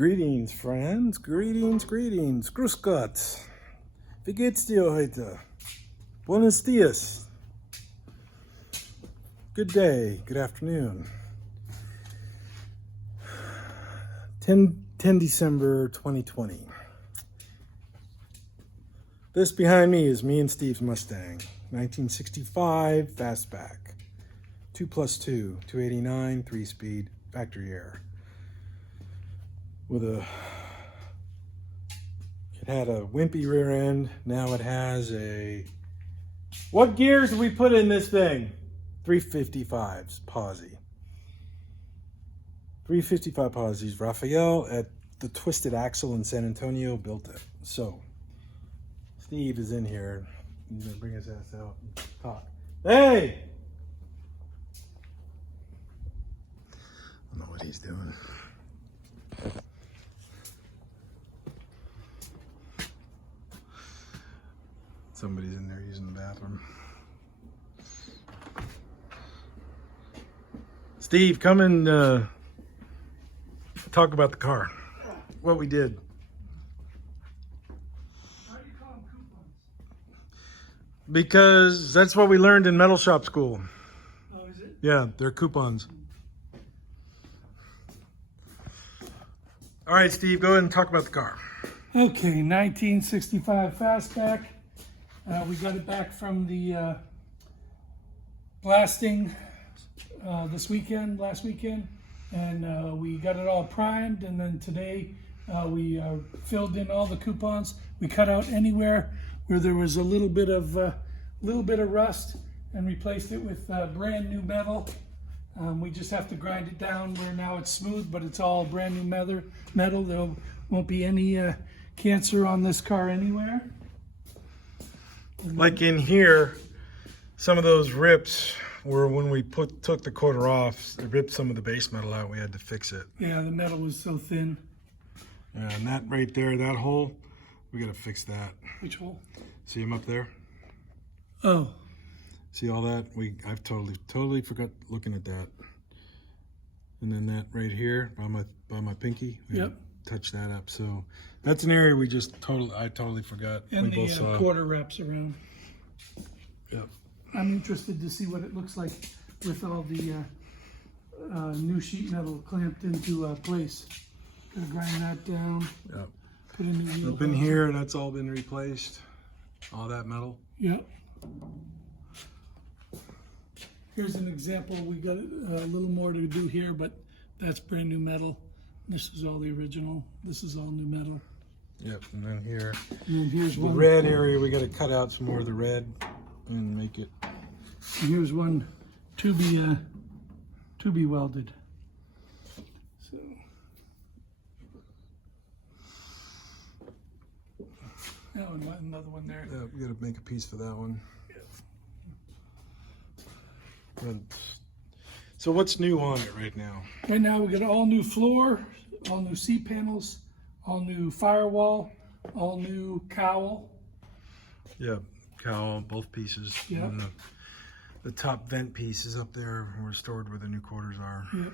Greetings, friends. Greetings. Grüß Gott. Wie geht's dir heute? Buenos dias. Good day. Good afternoon. 10 December 2020. This behind me is me and Steve's Mustang. 1965 Fastback. 2+2, 289, 3-speed, factory air. It had a wimpy rear end. Now it has a, what gears did we put in this thing? 355s, posi. 355 posies. Raphael at the Twisted Axle in San Antonio built it. So, Steve is in here. He's gonna bring his ass out and talk. Hey! I don't know what he's doing. Somebody's in there using the bathroom. Steve, come and talk about the car. What we did. Why do you call them coupons? Because that's what we learned in metal shop school. Oh, is it? Yeah, they're coupons. All right, Steve, go ahead and talk about the car. Okay, 1965 Fastback. We got it back from the blasting last weekend, and we got it all primed, and then today we filled in all the coupons. We cut out anywhere where there was a little bit of rust and replaced it with brand new metal. We just have to grind it down where now it's smooth, but it's all brand new metal. There won't be any cancer on this car anywhere. Like in here, some of those rips were when we took the quarter off, it ripped some of the base metal out. We had to fix it. Yeah, the metal was so thin. Yeah, and that right there, that hole, we got to fix that. Which hole? See him up there? Oh. See all that? I've totally forgot looking at that. And then that right here by my pinky. Yep. Touch that up. So that's an area I totally forgot. And we both the saw. quarter wraps around. Yep. I'm interested to see what it looks like with all the new sheet metal clamped into place. Gonna grind that down. Yep. Put in the wheel. Up in here, that's all been replaced. All that metal. Yep. Here's an example. We got a little more to do here, but that's brand new metal. This is all the original. This is all new metal. Yep, and then here. And then here's The one. red area, we got to cut out some more of the red and make it. And here's one to be welded. So. Oh, and another one there. Yeah, we got to make a piece for that one. And so what's new on it right now? Right now we got all new floor, all new seat panels, all new firewall, all new cowl. Yeah, cowl, both pieces. Yep. And the top vent piece is up there restored where the new quarters are. Yep.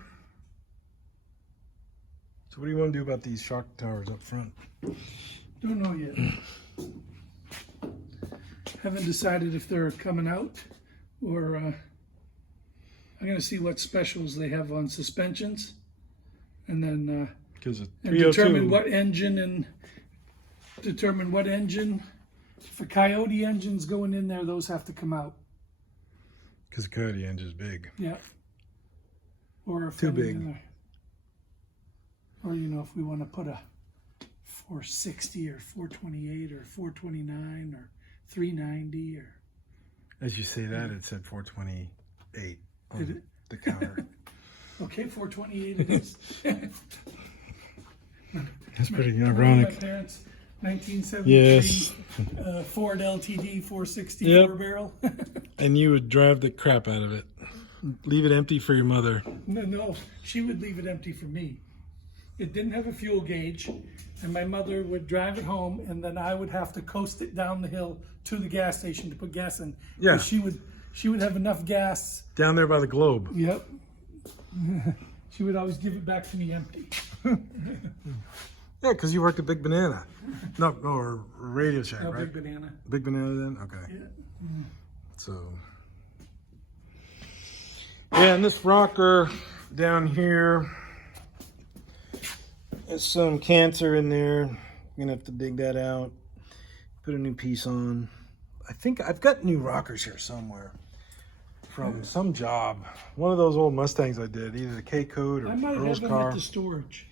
So what do you want to do about these shock towers up front? Don't know yet. Haven't decided if they're coming out or I'm going to see what specials they have on suspensions, and then determine what engine If a Coyote engine's going in there, those have to come out. Because the Coyote engine's big. Yeah. Or if too big. Or if we want to put a 460 or 428 or 429 or 390 or. As you say that, it said 428. Did it? The counter. Okay, 428 it is. That's pretty My ironic. parents, 1973 Yes. Ford LTD 464 Yep. barrel. And you would drive the crap out of it. Leave it empty for your mother. No, she would leave it empty for me. It didn't have a fuel gauge, and my mother would drive it home, and then I would have to coast it down the hill to the gas station to put gas in. Yeah. She would have enough gas. Down there by the Globe. Yep. She would always give it back to me empty. Yeah, because you worked at Big Banana. No, or Radio Shack, No, right? Big Banana. Big Banana then? Okay. Yeah. So, yeah, and this rocker down here, there's some cancer in there. I'm going to have to dig that out, put a new piece on. I think I've got new rockers here somewhere from some job. One of those old Mustangs I did, either the K-Code or I might Earl's have them car. at the storage.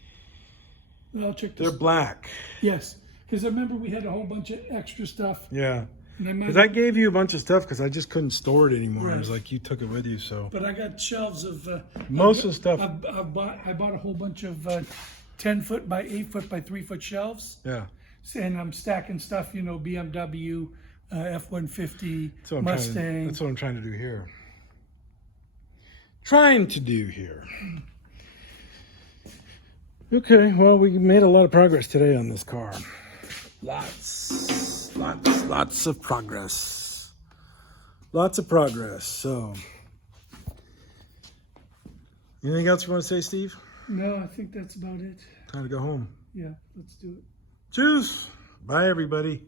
I'll check They're this. black. Yes, because I remember we had a whole bunch of extra stuff. Yeah. And I might Because I gave you a bunch of stuff because I just couldn't store it anymore. It was Right. like you took it with you, so. But I got shelves of Most of the stuff. I bought a whole bunch of 10-foot by 8-foot by 3-foot shelves, Yeah. and I'm stacking stuff. You know, BMW, F-150, Mustang. That's what I'm trying to do here. Trying to do here. Okay, well, we made a lot of progress today on this car. Lots of progress. Lots of progress. So, anything else you want to say, Steve? No, I think that's about it. Time to go home. Yeah, let's do it. Cheers. Bye, everybody.